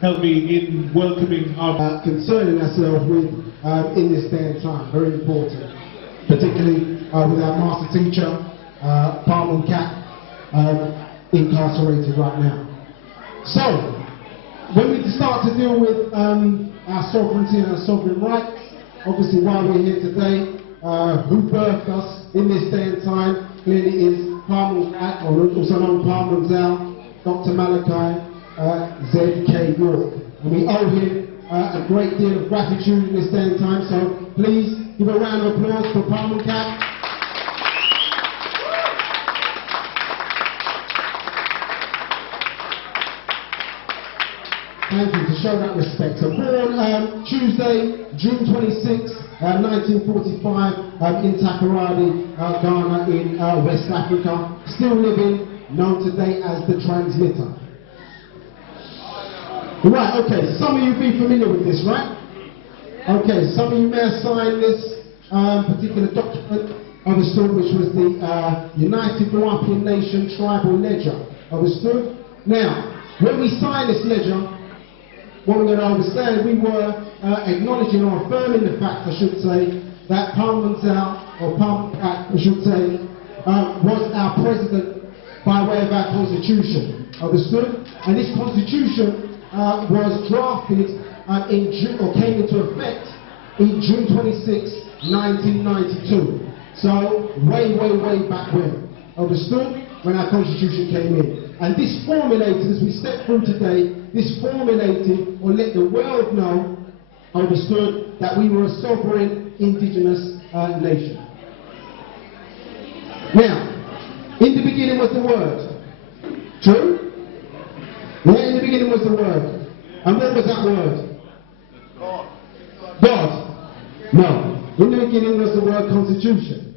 help me in welcoming our... concerning ourselves with in this day and time, very important, particularly with our master teacher, Parliament Cat, incarcerated right now. So, when we start to deal with our sovereignty and our sovereign rights, obviously why we're here today, who birthed us in this day and time, clearly is Parliament Cat, or also known Parliament Zal, Dr. Malachi Z.K. York. And we owe him a great deal of gratitude in this day and time, so please give a round of applause for Parliament Cat. Thank you, to show that respect. So born Tuesday, June 26, 1945, in Takoradi, Ghana, in West Africa. Still living, known today as the transmitter. Right, okay, some of you be familiar with this, right? Okay, some of you may have signed this particular document, understood, which was the United Nuwaupian Nation Tribal Ledger, understood? Now, when we signed this ledger, what we're going to understand, we were acknowledging or affirming the fact, I should say, that Parliament Zal, or Parliament Act, I should say, was our president by way of our constitution, understood? And this constitution was drafted in June, or came into effect in June 26, 1992. So, way back when, understood? When our constitution came in. And this formulated, as we step through today, this formulated, or let the world know, understood, that we were a sovereign indigenous nation. Now, in the beginning was the Word. True? Yeah, in the beginning was the Word. And what was that Word? God. God? No. In the beginning was the word Constitution.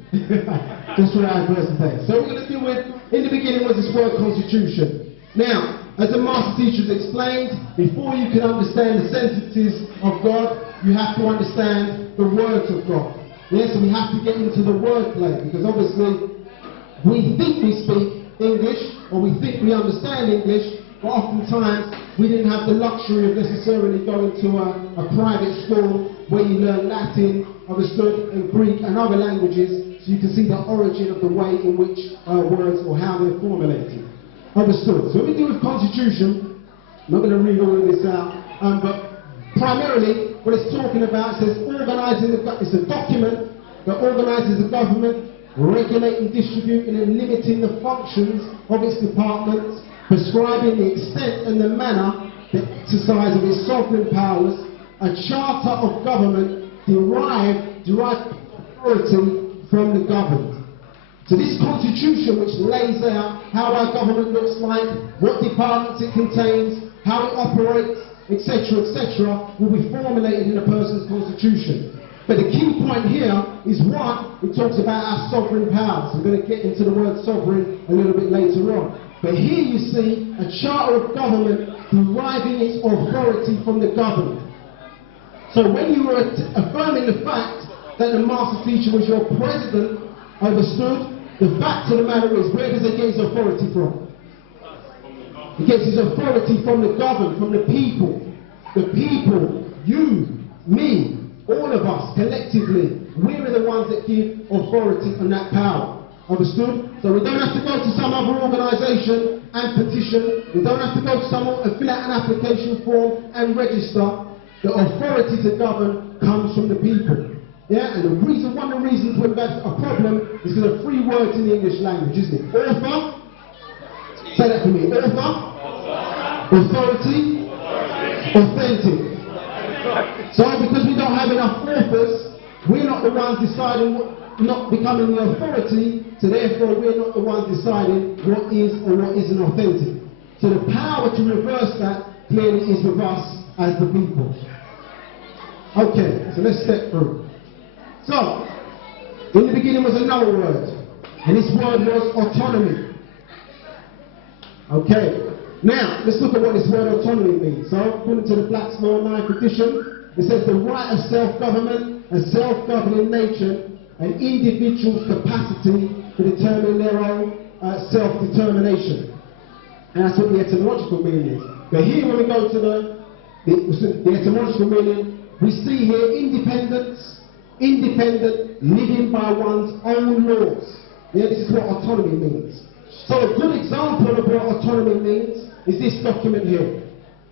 Just for our verse today. So we're going to deal with, in the beginning was this word Constitution. Now, as the master teachers explained, before you can understand the sentences of God, you have to understand the words of God. Yes, so we have to get into the wordplay, because obviously we think we speak English, or we think we understand English, but oftentimes we didn't have the luxury of necessarily going to a private school where you learn Latin, understood, and Greek and other languages, so you can see the origin of the way in which words or how they're formulated. Understood. So when we deal with Constitution, I'm not going to read all of this out, but primarily what it's talking about, it says organizing it's a document that organizes the government, regulating, distributing and limiting the functions of its departments, prescribing the extent and the manner, the exercise of its sovereign powers, a charter of government derived authority from the governed. So this constitution, which lays out how our government looks like, what departments it contains, how it operates, etc., etc., will be formulated in a person's constitution. But the key point here is, one, it talks about our sovereign powers. I'm going to get into the word sovereign a little bit later on. But here you see a charter of government deriving its authority from the governed. So when you were affirming the fact that the master teacher was your president, understood, the fact of the matter is, where does it get his authority from? It gets his authority from the governed, from the people. The people, you, me, all of us, collectively, we are the ones that give authority and that power. Understood? So we don't have to go to some other organisation and petition. We don't have to go to someone and fill out an application form and register. The authority to govern comes from the people. Yeah, and one of the reasons we've got a problem is because of three words in the English language, isn't it? Author. Say that for me. Author. Authority. Authentic. So because we don't have enough authors, we're not the ones deciding not becoming the authority, so therefore we're not the ones deciding what is or what isn't authentic. So the power to reverse that clearly is with us as the people. Okay, so let's step through. So, in the beginning was another word, and this word was autonomy. Okay, now let's look at what this word autonomy means. So, according to the Black's Law 9th edition, it says the right of self-government and self-governing nature and individuals' capacity to determine their own self-determination. And that's what the etymological meaning is. But here when we go to the the etymological meaning, we see here independence, independent, living by one's own laws. Yeah, this is what autonomy means. So a good example of what autonomy means is this document here,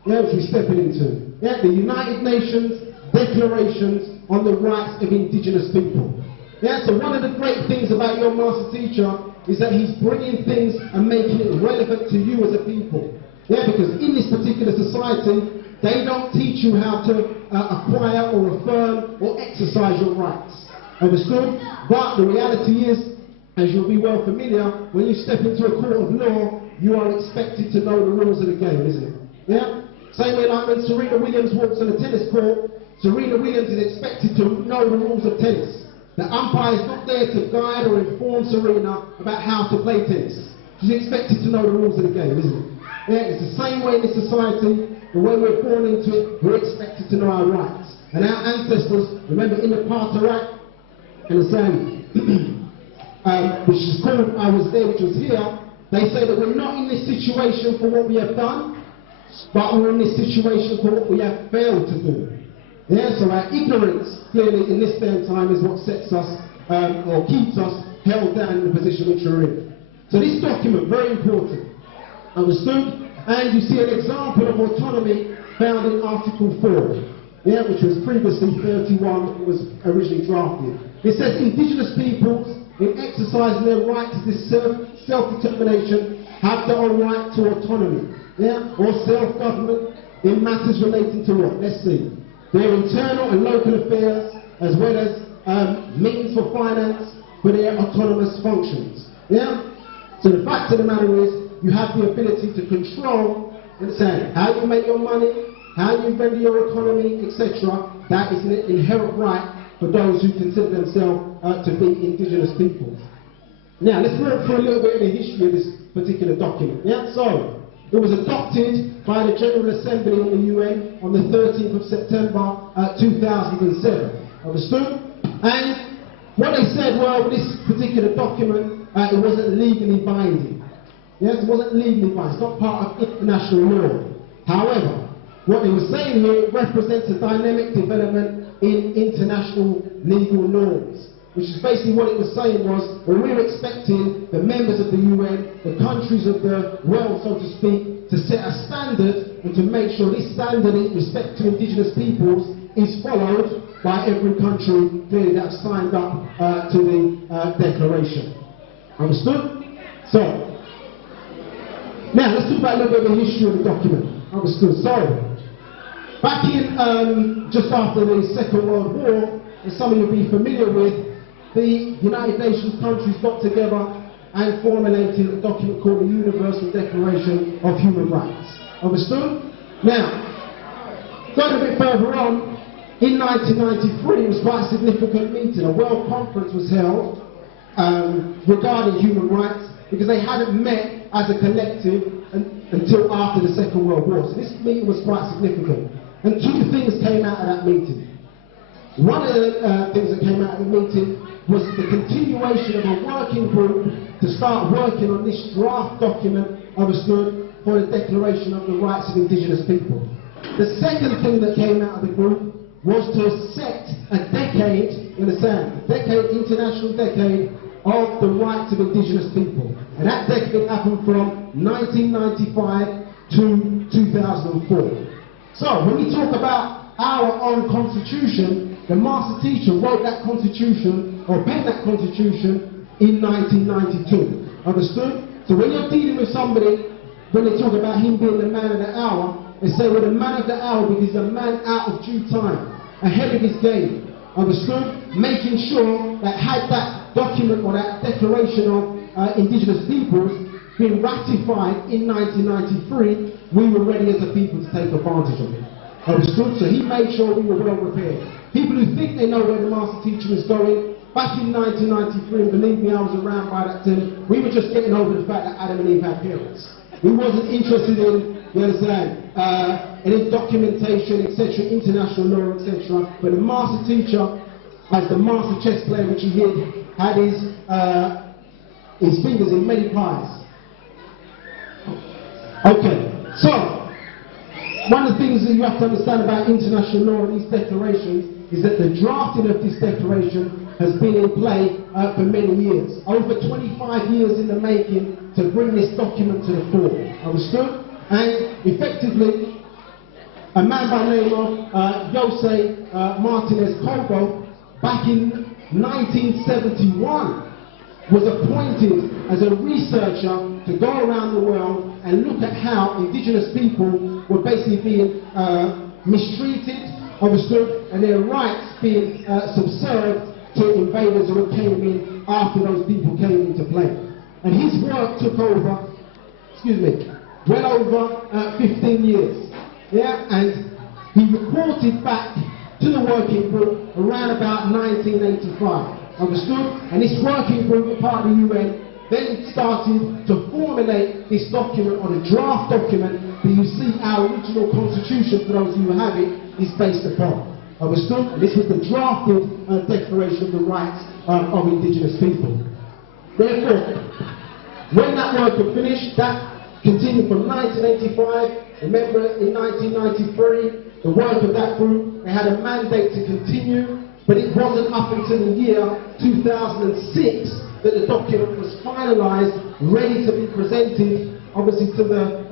yeah, which we're stepping into. Yeah, the United Nations Declarations on the Rights of Indigenous People. Yeah, so one of the great things about your master teacher is that he's bringing things and making it relevant to you as a people. Yeah, because in this particular society, they don't teach you how to acquire or affirm or exercise your rights. Understood? But the reality is, as you'll be well familiar, when you step into a court of law, you are expected to know the rules of the game, isn't it? Yeah? Same way like when Serena Williams walks on a tennis court, Serena Williams is expected to know the rules of tennis. The umpire is not there to guide or inform Serena about how to play tennis. She's expected to know the rules of the game, isn't it? Yeah, it's the same way in this society. The way we're born into it, we're expected to know our rights. And our ancestors, remember in the Carter Act, and the same, which is called I Was There, which was here, they say that we're not in this situation for what we have done, but we're in this situation for what we have failed to do. Yeah, so our ignorance, clearly in this day and time, is what sets us, or keeps us held down in the position which we're in. So this document, very important. Understood? And you see an example of autonomy found in Article 4, yeah, which was previously 31, it was originally drafted. It says indigenous peoples, in exercising their right to this self-determination, have their own right to autonomy, yeah, or self-government in matters relating to what? Let's see. Their internal and local affairs, as well as means for finance for their autonomous functions. Yeah? So the fact of the matter is, you have the ability to control, understand, how you make your money, how you render your economy, etc. That is an inherent right for those who consider themselves to be indigenous peoples. Now, let's walk through a little bit of the history of this particular document. Yeah? So, it was adopted by the General Assembly in the UN on the 13th of September 2007. Understood? And what they said, well, this particular document, it wasn't legally binding. Yes, it wasn't legally binding. It's not part of international law. However, what they were saying here represents a dynamic development in international legal norms. Which is basically what it was saying was, well, we're expecting the members of the UN, the countries of the world, so to speak, to set a standard and to make sure this standard in respect to indigenous peoples is followed by every country clearly that have signed up to the declaration. Understood? So, now let's talk about a little bit of the history of the document. Understood? So, back in just after the Second World War, as some of you will be familiar with, the United Nations countries got together and formulated a document called the Universal Declaration of Human Rights. Understood? Now, going a bit further on, in 1993 it was quite a significant meeting. A world conference was held regarding human rights because they hadn't met as a collective until after the Second World War. So this meeting was quite significant. And two things came out of that meeting. One of the things that came out of the meeting was the continuation of a working group to start working on this draft document, understood, for the Declaration of the Rights of Indigenous People. The second thing that came out of the group was to set a decade, you understand, a decade, international decade of the rights of indigenous people. And that decade happened from 1995 to 2004. So, when we talk about our own constitution, the master teacher wrote that constitution, or penned that constitution, in 1992. Understood? So when you're dealing with somebody, when they talk about him being the man of the hour, they say, well, the man of the hour because he's a man out of due time, ahead of his game. Understood? Making sure that had that document or that declaration of indigenous peoples been ratified in 1993, we were ready as a people to take advantage of it. Understood? So he made sure we were well prepared. People who think they know where the master teacher is going, back in 1993, and believe me, I was around by that time, we were just getting over the fact that Adam and Eve had parents. We wasn't interested in, you understand, any documentation, etc., international law, etc. But the master teacher, as the master chess player which he had his fingers in many pies. Okay, so, one of the things that you have to understand about international law and these declarations is that the drafting of this declaration has been in play for many years. Over 25 years in the making to bring this document to the fore. Understood? And effectively, a man by the name of Jose Martinez Cobo, back in 1971, was appointed as a researcher to go around the world and look at how indigenous people were basically being mistreated, understood, and their rights being subserved to invaders who came in after those people came into play. And his work took over, well over 15 years. Yeah, and he reported back to the working group around about 1985. Understood? And this working group, part of the UN, then started to formulate this document, or the draft document that you see our original constitution, for those of you who have it, is based upon. Understood? And this was the drafted Declaration of the Rights of Indigenous People. Therefore, when that work was finished, that continued from 1985. Remember, in 1993, the work of that group, they had a mandate to continue, but it wasn't up until the year 2006 that the document was finalised, ready to be presented, obviously, to the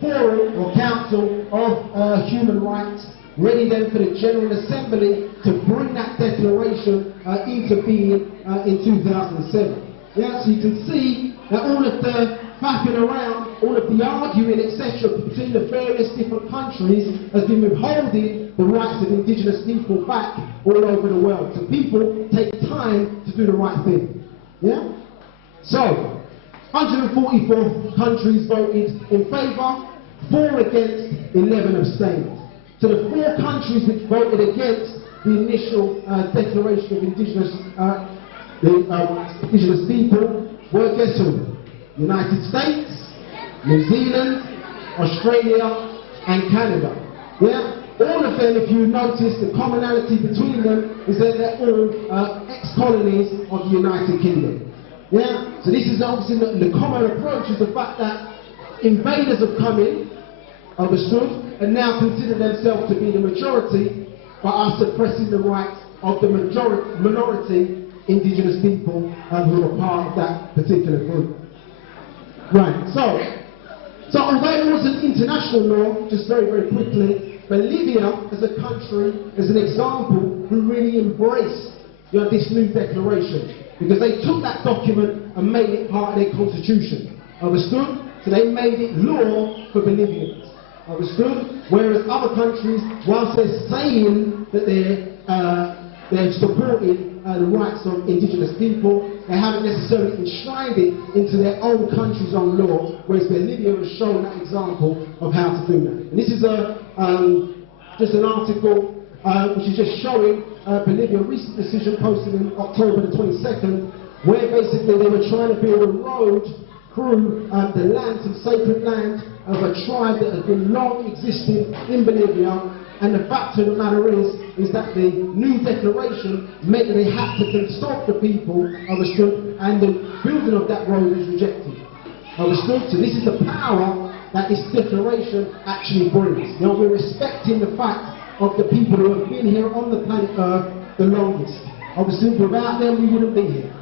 Forum or Council of Human Rights, ready then for the General Assembly to bring that declaration into being in 2007. Yeah, so you can see that all of the faffing around, all of the arguing, etc., between the various different countries has been withholding the rights of indigenous people back all over the world. So people take time to do the right thing. Yeah? So, 144 countries voted in favour, 4 against, 11 abstained. So the 4 countries which voted against the initial declaration of indigenous people were, guess who? United States, New Zealand, Australia, and Canada. Yeah? All of them, if you notice, the commonality between them is that they're all ex-colonies of the United Kingdom. Yeah? So this is obviously the common approach, is the fact that invaders have come in, understood, and now consider themselves to be the majority, but are suppressing the rights of the minority indigenous people who are part of that particular group. Right, so although it wasn't international law, just very, very quickly, Bolivia as a country, as an example, who really embraced this new declaration, because they took that document and made it part of their constitution. Understood? So they made it law for Bolivians. Understood? Whereas other countries, whilst they're saying that they're supporting the rights of indigenous people, they haven't necessarily enshrined it into their own country's own law, whereas Bolivia has shown that example of how to do that. And this is just an article which is just showing Bolivia, a recent decision posted in October the 22nd, where basically they were trying to build a road through the land, some sacred land of a tribe that has been long existing in Bolivia. And the fact of the matter is that the new declaration meant that they had to consult the people, understood, and the building of that road was rejected. Understood? So this is the power that this declaration actually brings. You know, we're respecting the fact of the people who have been here on the planet Earth the longest. Obviously, without them, we wouldn't be here.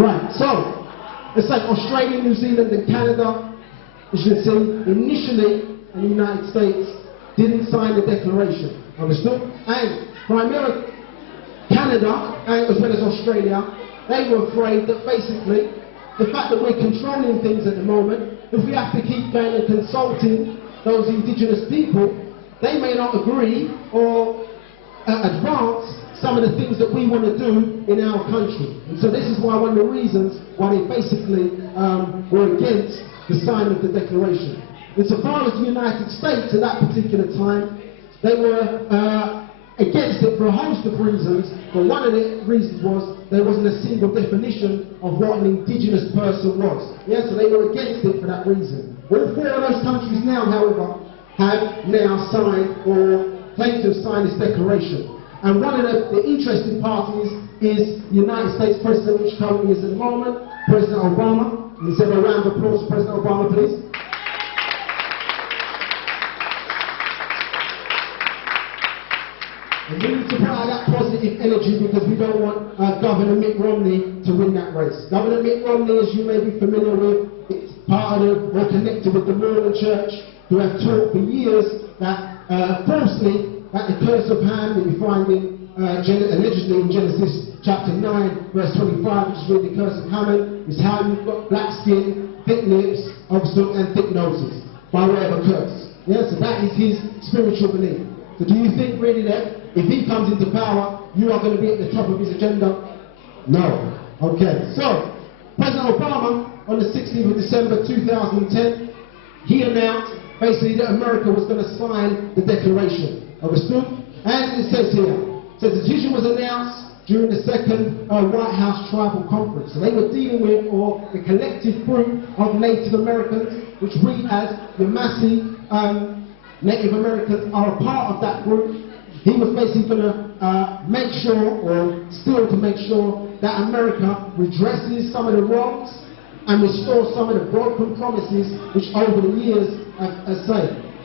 Right, so, let's say Australia, New Zealand, and Canada, as you can see, initially, in the United States, didn't sign the declaration, understood? And primarily Canada, as well as Australia, they were afraid that basically the fact that we're controlling things at the moment, if we have to keep going and consulting those indigenous people, they may not agree or advance some of the things that we want to do in our country. And so this is why one of the reasons why they basically were against the signing of the declaration. Insofar as the United States at that particular time, they were against it for a host of reasons, but one of the reasons was there wasn't a single definition of what an indigenous person was. Yeah, so they were against it for that reason. All 4 of those countries now, however, have now signed or claim to have signed this declaration. And one of the interesting parties is the United States President, which currently is at the moment, President Obama. Let's have a round of applause for President Obama, please. And we need to put out that positive energy because we don't want Governor Mitt Romney to win that race. Governor Mitt Romney, as you may be familiar with, is part of or connected with the Mormon Church, who have taught for years that falsely that the curse of Ham that we find in allegedly in Genesis chapter 9 verse 25, which is really the curse of Haman, is how you've got black skin, thick lips, obviously, and thick noses by way of a curse. Yeah, so that is his spiritual belief. So do you think really that if he comes into power, you are going to be at the top of his agenda? No. Okay, so President Obama on the 16th of December 2010, he announced basically that America was going to sign the Declaration. Understood? And it says here, so the decision was announced during the second White House Tribal Conference. So they were dealing with, or the collective group of Native Americans, which we as the massive Native Americans are a part of that group. He was basically going to make sure, or still to make sure, that America redresses some of the wrongs and restores some of the broken promises which over the years, as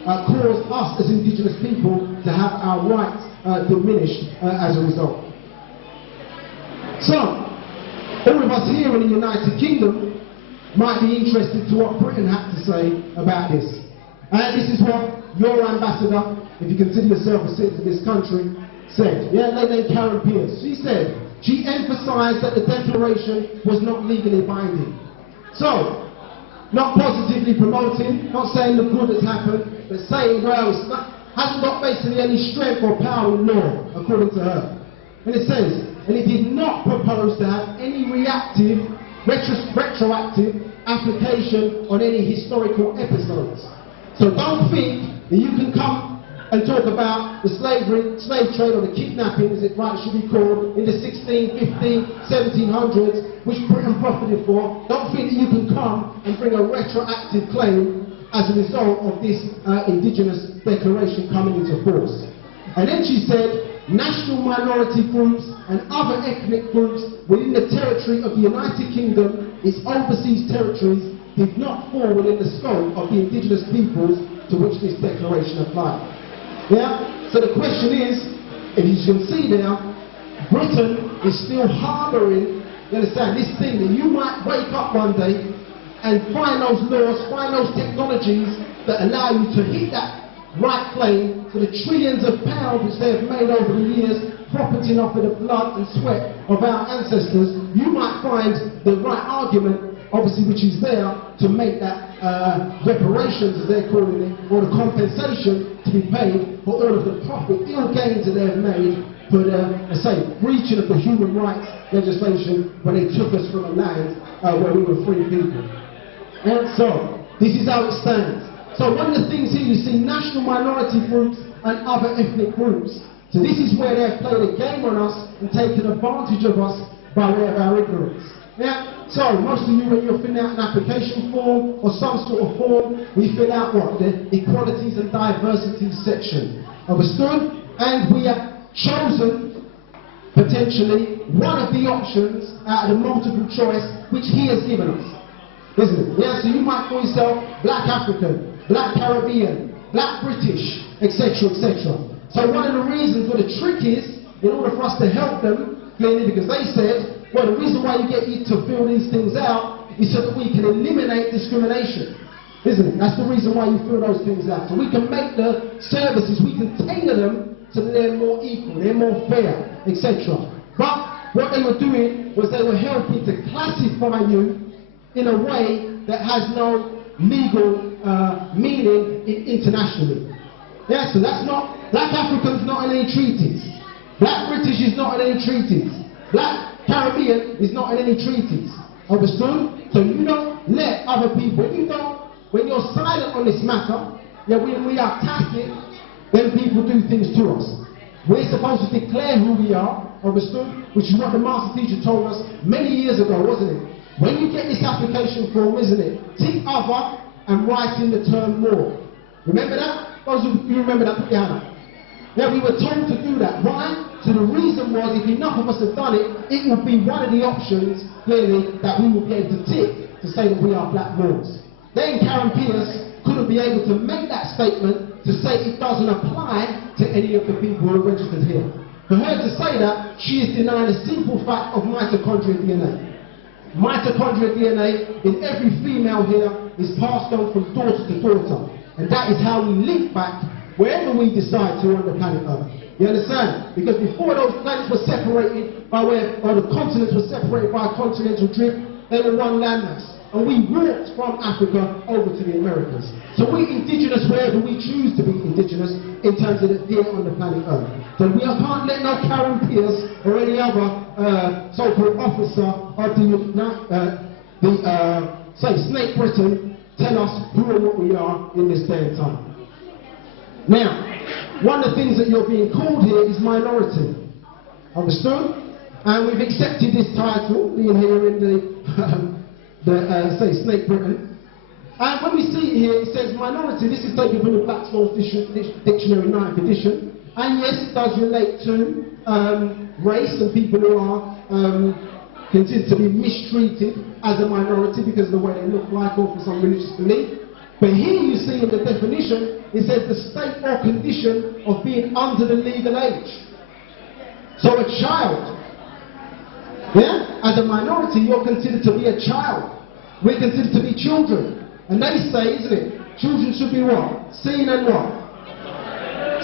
caused us as indigenous people to have our rights diminished as a result. So, all of us here in the United Kingdom might be interested to what Britain had to say about this. And this is what your ambassador, if you consider yourself a citizen of this country, said. Yeah, named Karen Pierce. She emphasized that the declaration was not legally binding. So, not positively promoting, not saying the good has happened, but saying, well, it's not, hasn't got basically any strength or power in law, according to her. And it says, and it did not propose to have any retroactive application on any historical episodes. So don't think that you can come and talk about the slave trade or the kidnapping, as it right should be called, in the 16, 15, 1700s, which Britain profited for. Don't think that you can come and bring a retroactive claim as a result of this indigenous declaration coming into force. And then she said, national minority groups and other ethnic groups within the territory of the United Kingdom, its overseas territories, did not fall within the scope of the indigenous peoples to which this declaration applied. Yeah? So the question is, if you can see now, Britain is still harbouring, you understand, this thing that you might wake up one day and find those laws, find those technologies that allow you to hit that right claim to the trillions of pounds which they have made over the years, profiting off of the blood and sweat of our ancestors. You might find the right argument, obviously, which is there to make that reparations, as they're calling it, or the compensation to be paid for all of the profit, ill gains that they have made for the, breaching of the human rights legislation when they took us from a land where we were free people. And so, this is how it stands. So one of the things here, you see national minority groups and other ethnic groups. So this is where they've played a game on us and taken advantage of us by way of our ignorance. Yeah? So most of you, when you're filling out an application form or some sort of form, we fill out what? The equalities and diversity section. Understood? And we have chosen potentially one of the options out of the multiple choice which he has given us. Isn't it? Yeah, so you might call yourself Black African, Black Caribbean, Black British, etc., etc. So one of the reasons, or the trick is, in order for us to help them, clearly, because they said, well, the reason why you get you to fill these things out is so that we can eliminate discrimination. Isn't it? That's the reason why you fill those things out. So we can make the services, we can tailor them so that they're more equal, they're more fair, etc. But what they were doing was they were helping to classify you in a way that has no legal meaning internationally. Yeah, so that's not, Black African's not in any treaties. Black British is not in any treaties. Black Caribbean is not in any treaties. Understood? So you don't let other people, when you're silent on this matter, yeah, when we are tacit, then people do things to us. We're supposed to declare who we are, understood? Which is what the master teacher told us many years ago, wasn't it? When you get this application form, isn't it? Tick other and write in the term more. Remember that? Those of you remember that, put your hand up. Yeah, we were told to do that. Why? So the reason was, if enough of us have done it, it will be one of the options, clearly, that we will be able to tick to say that we are black Moors. Then Karen Pierce couldn't be able to make that statement to say it doesn't apply to any of the people who are registered here. For her to say that, she is denying the simple fact of mitochondrial DNA. Mitochondrial DNA in every female here is passed on from daughter to daughter. And that is how we link back wherever we decide to on the planet Earth. You understand? Because before those planets were separated by or the continents were separated by a continental drift, they were one landmass. And we walked from Africa over to the Americas. So we're indigenous wherever we choose to be indigenous in terms of here on the planet Earth. So we can't let no Karen Pierce or any other so-called officer of say Snake Britain tell us who and what we are in this day and time. Now, one of the things that you're being called here is minority. Understood? And we've accepted this title, being here in say Snake Britain. And when we see it here, it says minority. This is taken from the Black's-Laws Dictionary 9th edition. And yes, it does relate to race and people who are considered to be mistreated as a minority because of the way they look like or for some religious belief. But here you see in the definition, it says the state or condition of being under the legal age. So a child, yeah, as a minority, you're considered to be a child. We're considered to be children. And they say, isn't it, children should be what? Seen and what?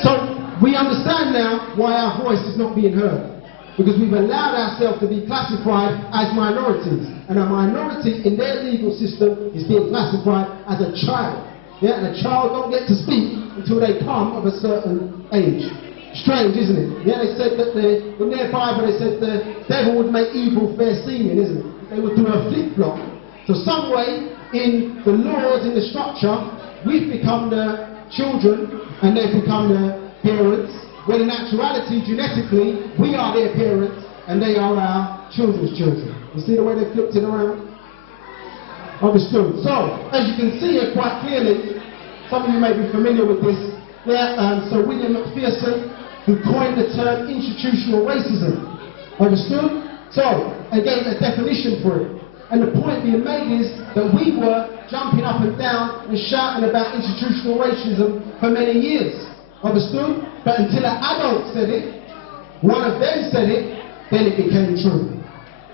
So we understand now why our voice is not being heard. Because we've allowed ourselves to be classified as minorities. And a minority in their legal system is being classified as a child. Yeah, and a child don't get to speak until they come of a certain age. Strange, isn't it? Yeah, they said that in their Bible they said the devil would make evil fair seeming, isn't it? They would do a flip-flop. So some way in the laws, in the structure, we've become the children and they've become the parents. When in actuality, genetically, we are their parents and they are our children's children. You see the way they flipped it around? Understood. So, as you can see here quite clearly, some of you may be familiar with this, Sir William McPherson, who coined the term institutional racism. Understood? So, again, a definition for it. And the point being made is that we were jumping up and down and shouting about institutional racism for many years. Understood? But until an adult said it, one of them said it, then it became true.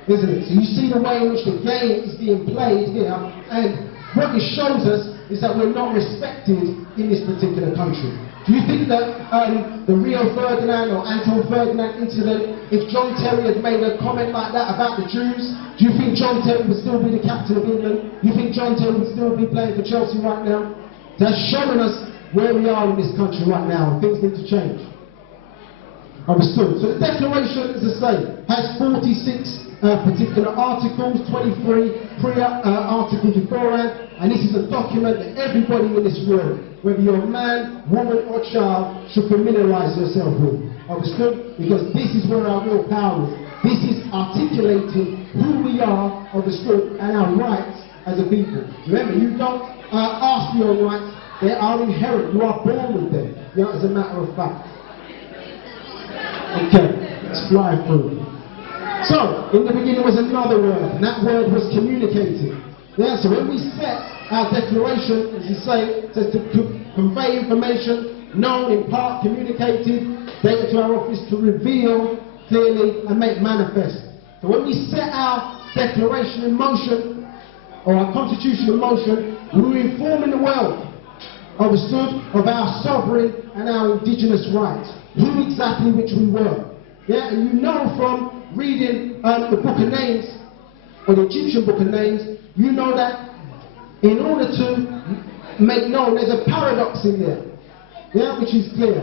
Isn't it? So you see the way in which the game is being played here, and what this shows us is that we're not respected in this particular country. Do you think that the Rio Ferdinand or Anton Ferdinand incident, if John Terry had made a comment like that about the Jews, do you think John Terry would still be the captain of England? Do you think John Terry would still be playing for Chelsea right now? That's showing us where we are in this country right now, and things need to change. Understood. So the Declaration, as I say, has 46 particular articles, 23 articles beforehand, and this is a document that everybody in this world, whether you're a man, woman or child, should familiarise yourself with. Understood? Because this is where our real power is. This is articulating who we are, understood, and our rights as a people. Remember, you don't ask for your rights. They are inherent. You are born with them, you know, as a matter of fact. Okay, let's fly through. So, in the beginning was another word, and that word was communicated. Yeah, so when we set our declaration, as you say, it says to convey information, known, impart, communicated, data to our office to reveal clearly and make manifest. So when we set our declaration in motion, or our constitution in motion, we're informing the world, understood, of our sovereign and our indigenous rights, who exactly which we were. Yeah, and you know from reading the Book of Names, or the Egyptian Book of Names, you know that in order to make known, there's a paradox in there, yeah, which is clear.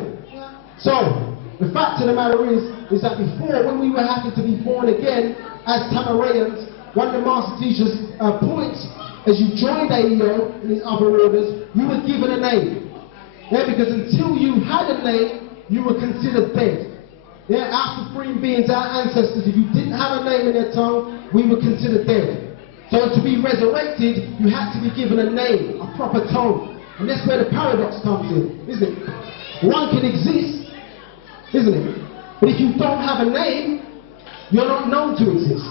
So, the fact of the matter is that before, when we were happy to be born again as Tamarayans, one of the master teachers points, as you joined AEO and his other orders, you were given a name. Yeah, because until you had a name, you were considered dead. Yeah, our supreme beings, our ancestors, if you didn't have a name in their tongue, we were considered dead. So to be resurrected, you had to be given a name, a proper tone. And that's where the paradox comes in, isn't it? One can exist, isn't it? But if you don't have a name, you're not known to exist.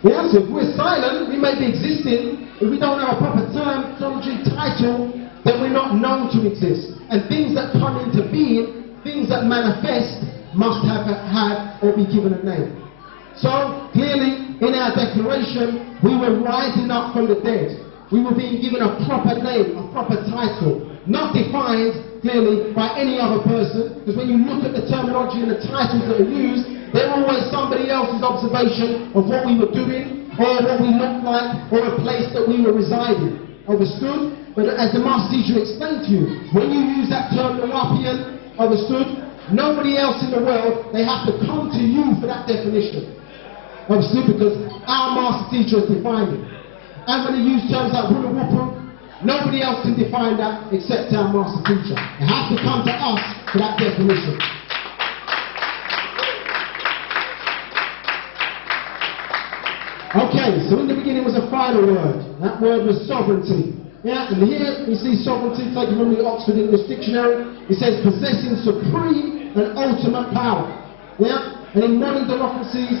Yeah, so if we're silent, we may be existing, if we don't have a proper terminology title, then we're not known to exist. And things that come into being, things that manifest, must have had or be given a name. So, clearly, in our declaration, we were rising up from the dead. We were being given a proper name, a proper title, not defined, clearly, by any other person, because when you look at the terminology and the titles that are used, they're always somebody else's observation of what we were doing, or what we looked like, or a place that we were residing. Understood? But as the master teacher explained to you, when you use that term Nuwaupian, understood? Nobody else in the world, they have to come to you for that definition. Understood? Because our master teacher has defined it. And when you use terms like Nuwaupian, nobody else can define that except our master teacher. It has to come to us for that definition. Okay, so in the beginning was a final word. That word was sovereignty. Yeah, and here you see sovereignty taken from the Oxford English Dictionary. It says possessing supreme and ultimate power. Yeah, and in modern democracies,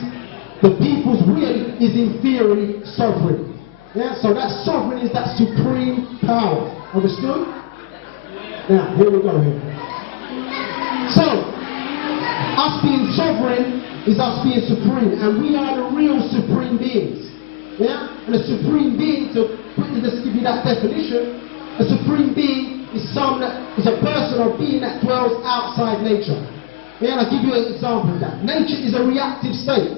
the people's will is in theory sovereign. Yeah, so that sovereign is that supreme power. Understood? Now, here we go here. So, us being sovereign is us being supreme, and we are the real supreme beings. Yeah? And a supreme being, to quickly just give you that definition, a supreme being is a person or being that dwells outside nature. Yeah, and I'll give you an example of that. Nature is a reactive state.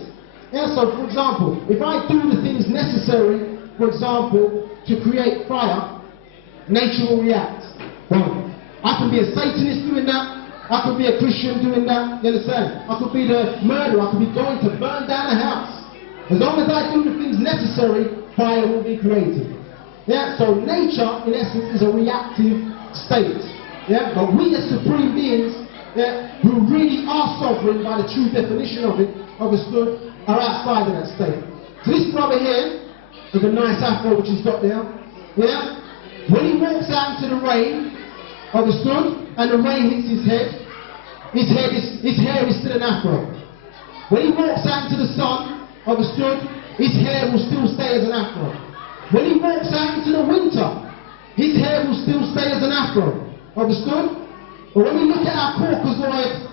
Yeah, so for example, if I do the things necessary, for example, to create fire, nature will react. One, I can be a Satanist doing that. I could be a Christian doing that. You understand? I could be the murderer. I could be going to burn down a house. As long as I do the things necessary, fire will be created. Yeah. So nature, in essence, is a reactive state. Yeah. But we as supreme beings, yeah, who really are sovereign by the true definition of it, understood, are outside of that state. So this brother here, with a nice afro which he's got there, yeah, when he walks out into the rain, understood, and the rain hits his head, his hair is still an afro. When he walks out into the sun, understood, his hair will still stay as an afro. When he walks out into the winter, his hair will still stay as an afro. Understood? But when we look at our Caucasoid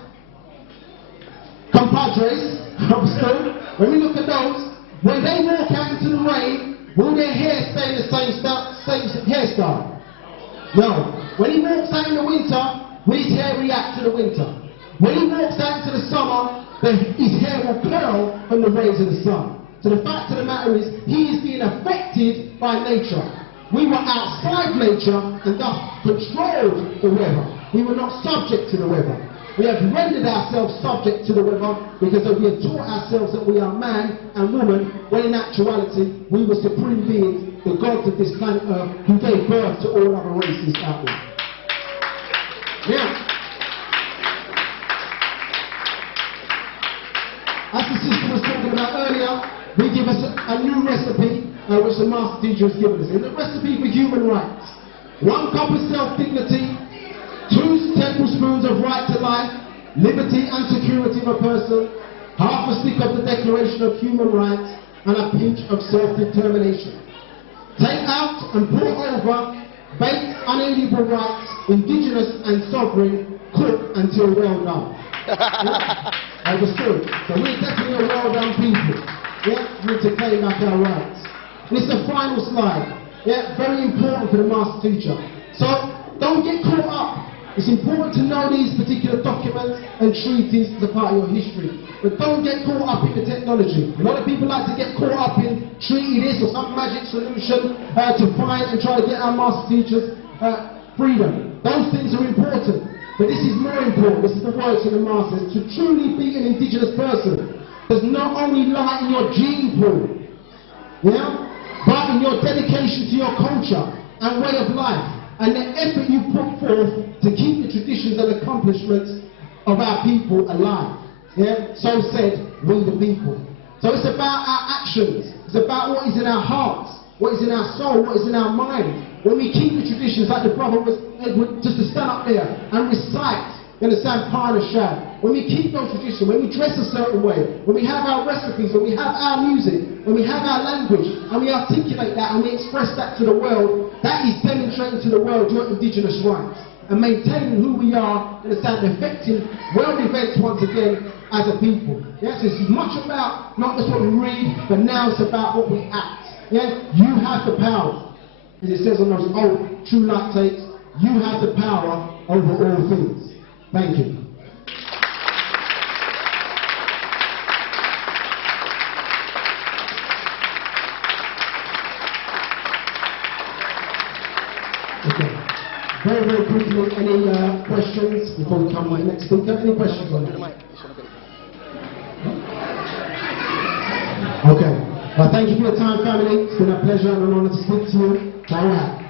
compadres, understood, when we look at those, when they walk out into the rain, will their hair stay in the same hairstyle? No. When he walks out in the winter, will his hair react to the winter? When he walks out into the summer, his hair will curl from the rays of the sun. So the fact of the matter is, he is being affected by nature. We were outside nature and thus controlled the weather. We were not subject to the weather. We have rendered ourselves subject to the weather because we have taught ourselves that we are man and woman, when in actuality we were supreme beings, the gods of this planet Earth, who gave birth to all other races out there. Now, as the sister was talking about earlier, we give us a new recipe which the master teacher has given us. In the recipe for human rights, 1 cup of self-dignity, 2 tablespoons of right to life, liberty and security of a person, half a stick of the Declaration of Human Rights, and a pinch of self-determination. Take out and pour over baked unalienable rights, indigenous and sovereign, cook until well done. Understood? So we're definitely a well done people. Yeah, we need to claim back our rights. And it's the final slide. Yeah, very important for the master teacher. So don't get caught up. It's important to know these particular documents and treaties as a part of your history. But don't get caught up in the technology. A lot of people like to get caught up in treaty this or some magic solution to find and try to get our master teachers freedom. Those things are important. But this is more important. This is the words of the masters. To truly be an indigenous person does not only lie in your gene pool, yeah, but in your dedication to your culture and way of life, and the effort you put forth to keep the traditions and accomplishments of our people alive. Yeah? So said we the people. So it's about our actions. It's about what is in our hearts, what is in our soul, what is in our mind. When we keep the traditions, like the brother was able just to stand up there and recite, you understand, Parnashad. When we keep those traditions, when we dress a certain way, when we have our recipes, when we have our music, when we have our language and we articulate that and we express that to the world, that is demonstrating to the world your indigenous rights and maintaining who we are and affecting world events once again as a people. Yes, it's much about not just what we read, but now it's about what we act. Yeah, you have the power. As it says on those old True Light tapes, you have the power over all things. Thank you. Okay. Very, very quickly, any questions before we come to the next speaker? Any questions on that? Okay. Well, thank you for your time, family. It's been a pleasure and an honor to speak to you. Bye.